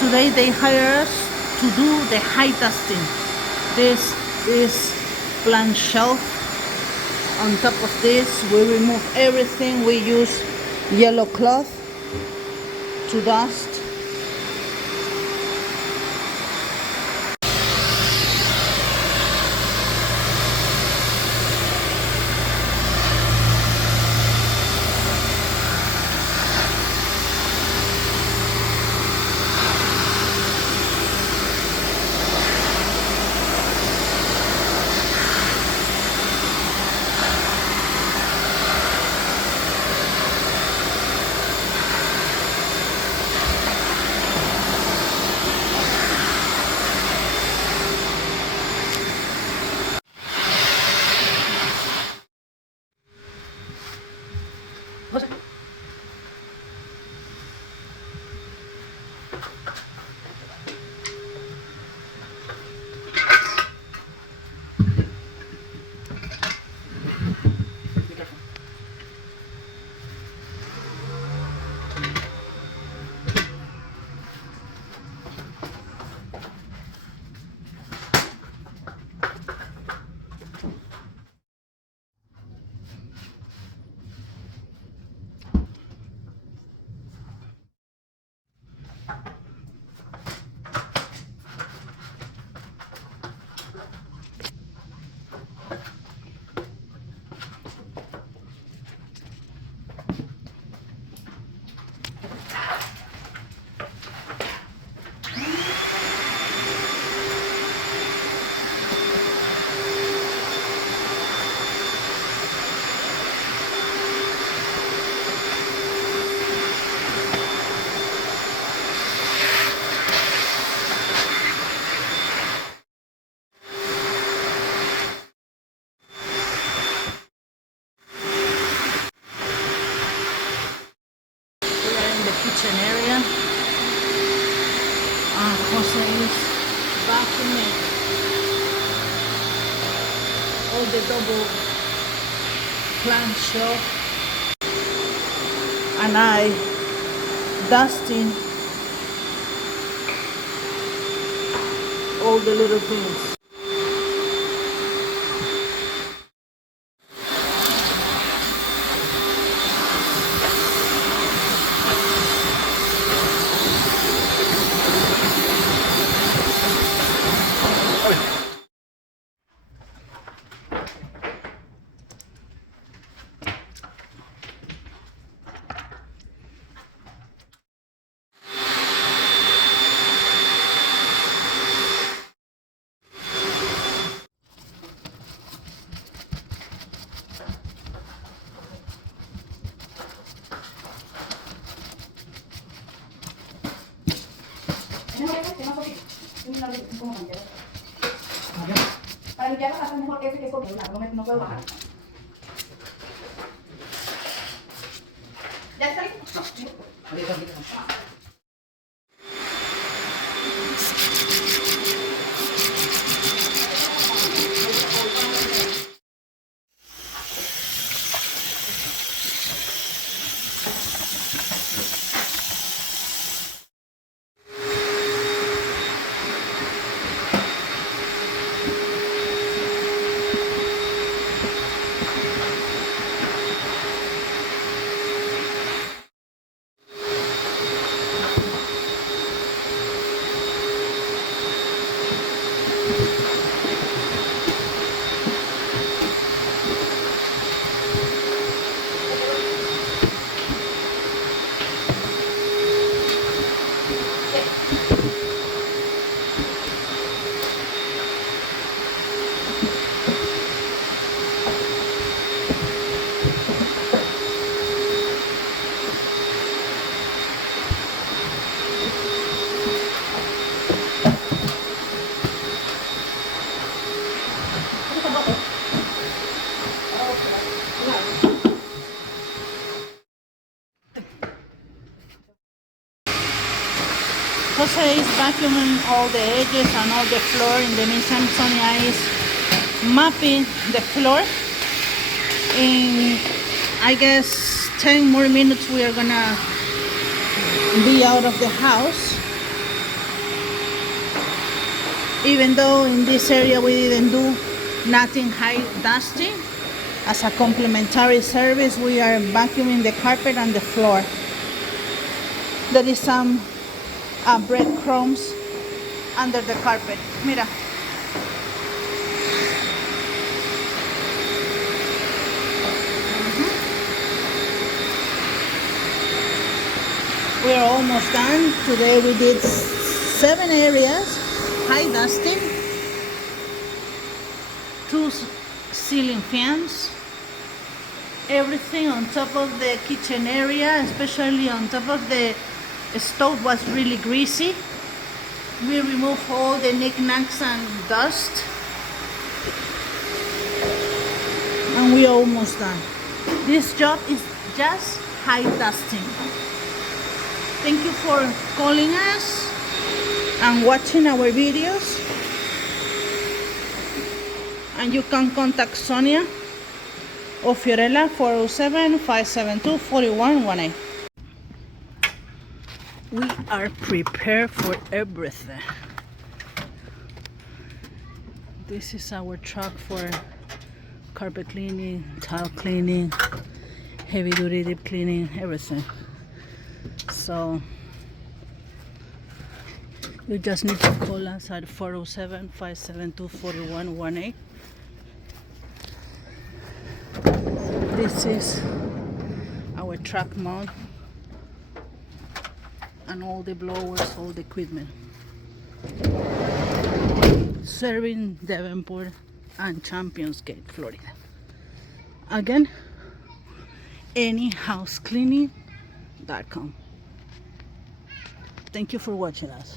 Today they hire us to do the high dusting. This is plant shelf. On top of this, we remove everything. We use yellow cloth to dust. Kitchen area. Jose is vacuuming all the double plant shelf, and I dusting all the little things. Para limpiar la casa mejor ese que es con no puedo bajar. ¿Ya está listo? No. Jose is vacuuming all the edges and all the floor. In the meantime, Sonia is mopping the floor. In, I guess, 10 more minutes we are gonna be out of the house. Even though in this area we didn't do nothing high dusting, as a complimentary service we are vacuuming the carpet and the floor. There is some breadcrumbs under the carpet. Mira. We're almost done. Today we did 7 areas, high dusting, 2 ceiling fans, everything on top of the kitchen area, especially on top of the stove was really greasy. We removed all the knickknacks and dust, and we're almost done. This job is just high dusting. Thank you for calling us and watching our videos. And you can contact Sonia or Fiorella 407-572-4118. We are prepared for everything. This is our truck for carpet cleaning, tile cleaning, heavy duty deep cleaning, everything. So you just need to call us at 407-572-4118. This is our truck mount and all the blowers, all the equipment. Serving Davenport and Champions Gate, Florida. Again, anyhousecleaning.com. Thank you for watching us.